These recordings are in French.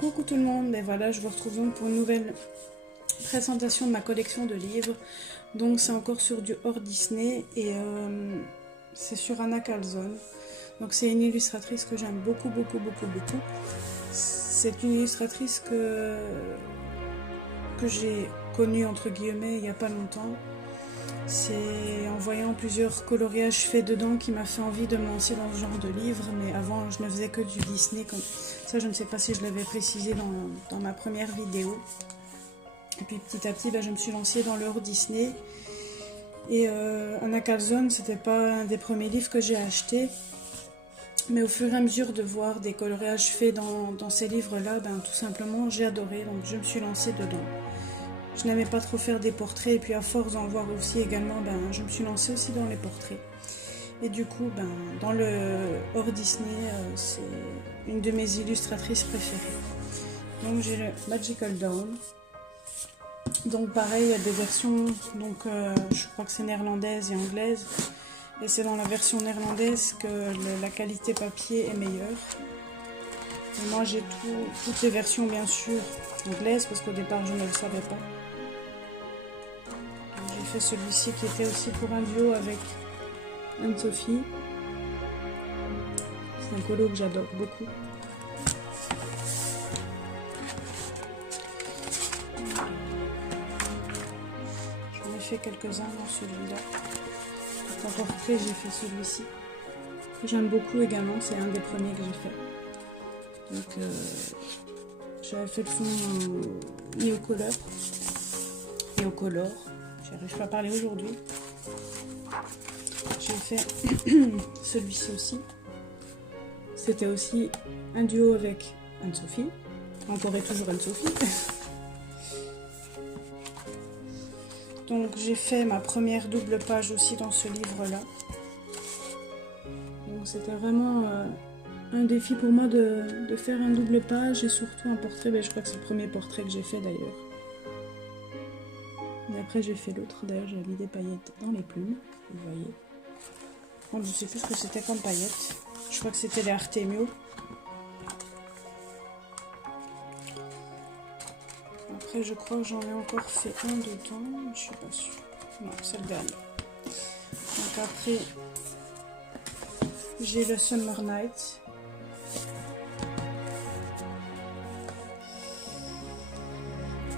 Coucou tout le monde, et voilà, je vous retrouve donc pour une nouvelle présentation de ma collection de livres. Donc c'est encore sur du hors Disney et c'est sur Anna Carlson. Donc c'est une illustratrice que j'aime beaucoup. C'est une illustratrice que j'ai connue entre guillemets il n'y a pas longtemps. C'est en voyant plusieurs coloriages faits dedans qui m'a fait envie de me lancer dans ce genre de livre, mais avant je ne faisais que du Disney, comme ça je ne sais pas si je l'avais précisé dans ma première vidéo. Et puis petit à petit je me suis lancée dans le hors Disney. Et Anna Carlson, c'était pas un des premiers livres que j'ai acheté, mais au fur et à mesure de voir des coloriages faits dans ces livres-là, tout simplement j'ai adoré, donc je me suis lancée dedans. Je n'aimais pas trop faire des portraits et puis à force d'en voir aussi également, je me suis lancée aussi dans les portraits. Et du coup, dans le hors Disney, c'est une de mes illustratrices préférées. Donc j'ai le Magical Dawn. Donc pareil, il y a des versions, donc je crois que c'est néerlandaise et anglaise. Et c'est dans la version néerlandaise que la qualité papier est meilleure. Et moi j'ai toutes les versions bien sûr anglaises parce qu'au départ je ne le savais pas. J'ai fait celui-ci qui était aussi pour un duo avec Anne-Sophie. C'est un colo que j'adore beaucoup. J'en ai fait quelques-uns dans celui-là. En portrait, j'ai fait celui-ci. J'aime beaucoup également, c'est un des premiers que j'ai fait. Donc j'avais fait le fond Neocolor. Neocolor. J'arrive pas à parler aujourd'hui. J'ai fait celui-ci aussi. C'était aussi un duo avec Anne-Sophie. Encore et toujours Anne-Sophie. Donc j'ai fait ma première double page aussi dans ce livre-là. Donc c'était vraiment un défi pour moi de faire un double page et surtout un portrait. Je crois que c'est le premier portrait que j'ai fait d'ailleurs. Et après j'ai fait l'autre, d'ailleurs j'ai mis des paillettes dans les plumes, vous voyez. Bon, je ne sais plus ce que c'était comme paillettes, je crois que c'était les Artemio. Après je crois que j'en ai encore fait un dedans, je suis pas sûre. Non, c'est le dernier. Donc après j'ai le Summer Night.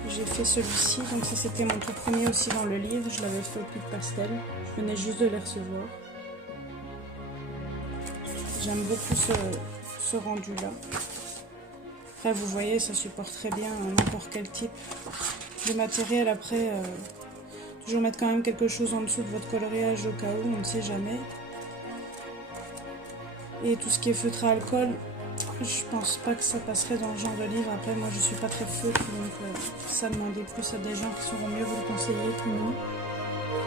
J'ai fait celui-ci, donc ça c'était mon tout premier aussi dans le livre, je l'avais fait au plus de pastel, je venais juste de les recevoir. J'aime beaucoup ce rendu là. Après vous voyez, ça supporte très bien n'importe quel type de matériel. Après, toujours mettre quand même quelque chose en dessous de votre coloriage au cas où, on ne sait jamais. Et tout ce qui est feutre à alcool, je pense pas que ça passerait dans le genre de livre. Après moi je suis pas très feutre, donc ça demandait plus à des gens qui sauront mieux vous le conseiller que moi.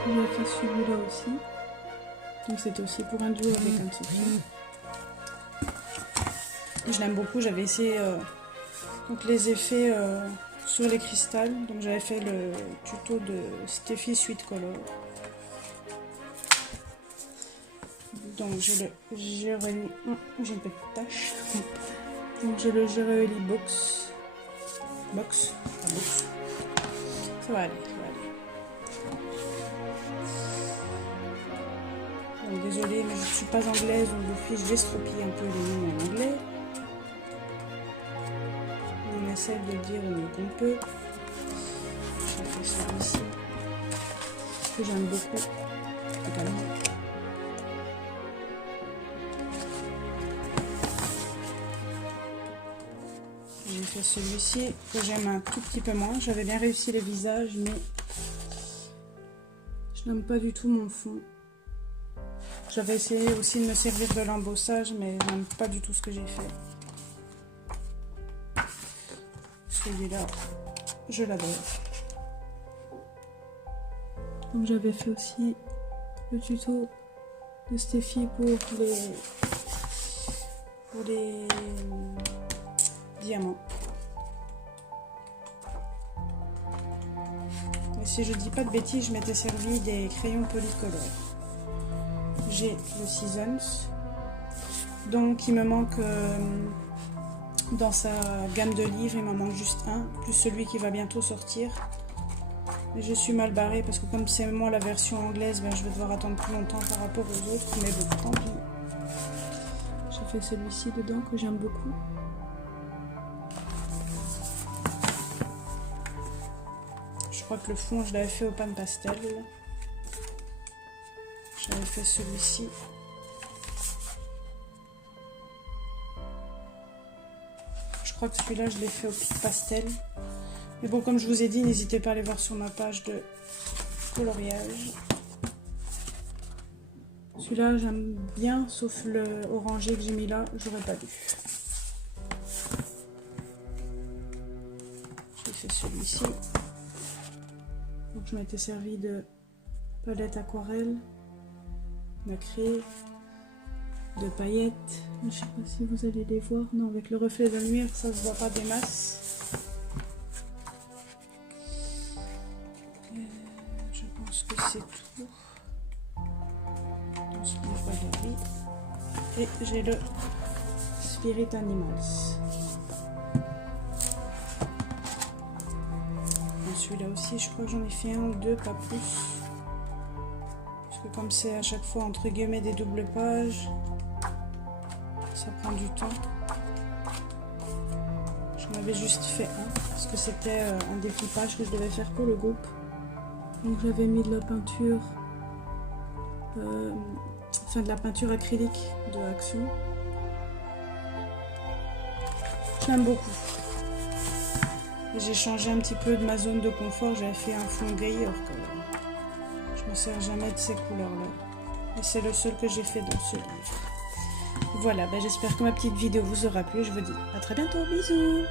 J'ai fait celui-là aussi. Donc c'était aussi pour un duo avec Anne-Sophie. Je l'aime beaucoup, j'avais essayé donc les effets sur les cristals. Donc j'avais fait le tuto de Steffi Sweet Color. Donc j'ai le Ghirardelli, j'ai une petite tache. Donc j'ai le Ghirardelli box. Ça va aller, Donc désolée, mais je ne suis pas anglaise, donc depuis je l'estropie un peu les noms en anglais. On essaie de le dire au mieux qu'on peut. J'ai fait celui-ci que j'aime beaucoup également. J'ai fait celui-ci que j'aime un tout petit peu moins. J'avais bien réussi les visages, mais je n'aime pas du tout mon fond. J'avais essayé aussi de me servir de l'embossage, mais je n'aime pas du tout ce que j'ai fait. Celui-là, je l'adore. Donc j'avais fait aussi le tuto de Steffi pour les diamants. Et si je dis pas de bêtises, je m'étais servi des crayons polycolores. J'ai le Seasons. Donc il me manque dans sa gamme de livres. Il m'en manque juste un, plus celui qui va bientôt sortir. Mais je suis mal barrée parce que comme c'est moi la version anglaise, ben, je vais devoir attendre plus longtemps par rapport aux autres. Mais bon, tant pis. J'ai fait celui-ci dedans que j'aime beaucoup. Je crois que le fond, je l'avais fait au pan pastel. J'avais fait celui-ci. Je crois que celui-là, je l'ai fait au pic pastel. Mais bon, comme je vous ai dit, n'hésitez pas à aller voir sur ma page de coloriage. Celui-là, j'aime bien, sauf le orangé que j'ai mis là, j'aurais pas dû. J'ai fait celui-ci. Donc, je m'étais servi de palette aquarelle, nacré, de paillettes. Je sais pas si vous allez les voir. Non, avec le reflet de lumière, ça se voit pas des masses. Je pense que c'est tout dans ce livre de vie. Et j'ai le Spirit Animals. Celui-là aussi, je crois que j'en ai fait un ou deux, pas plus. Parce que comme c'est à chaque fois entre guillemets des doubles pages, ça prend du temps. J'en avais juste fait un, parce que c'était un déflipage que je devais faire pour le groupe. Donc j'avais mis de la peinture, de la peinture acrylique de Action. Je l'aime beaucoup. J'ai changé un petit peu de ma zone de confort, j'avais fait un fond gris alors que je me sers jamais de ces couleurs là. Et c'est le seul que j'ai fait dans ce livre. Voilà, j'espère que ma petite vidéo vous aura plu. Je vous dis à très bientôt, bisous.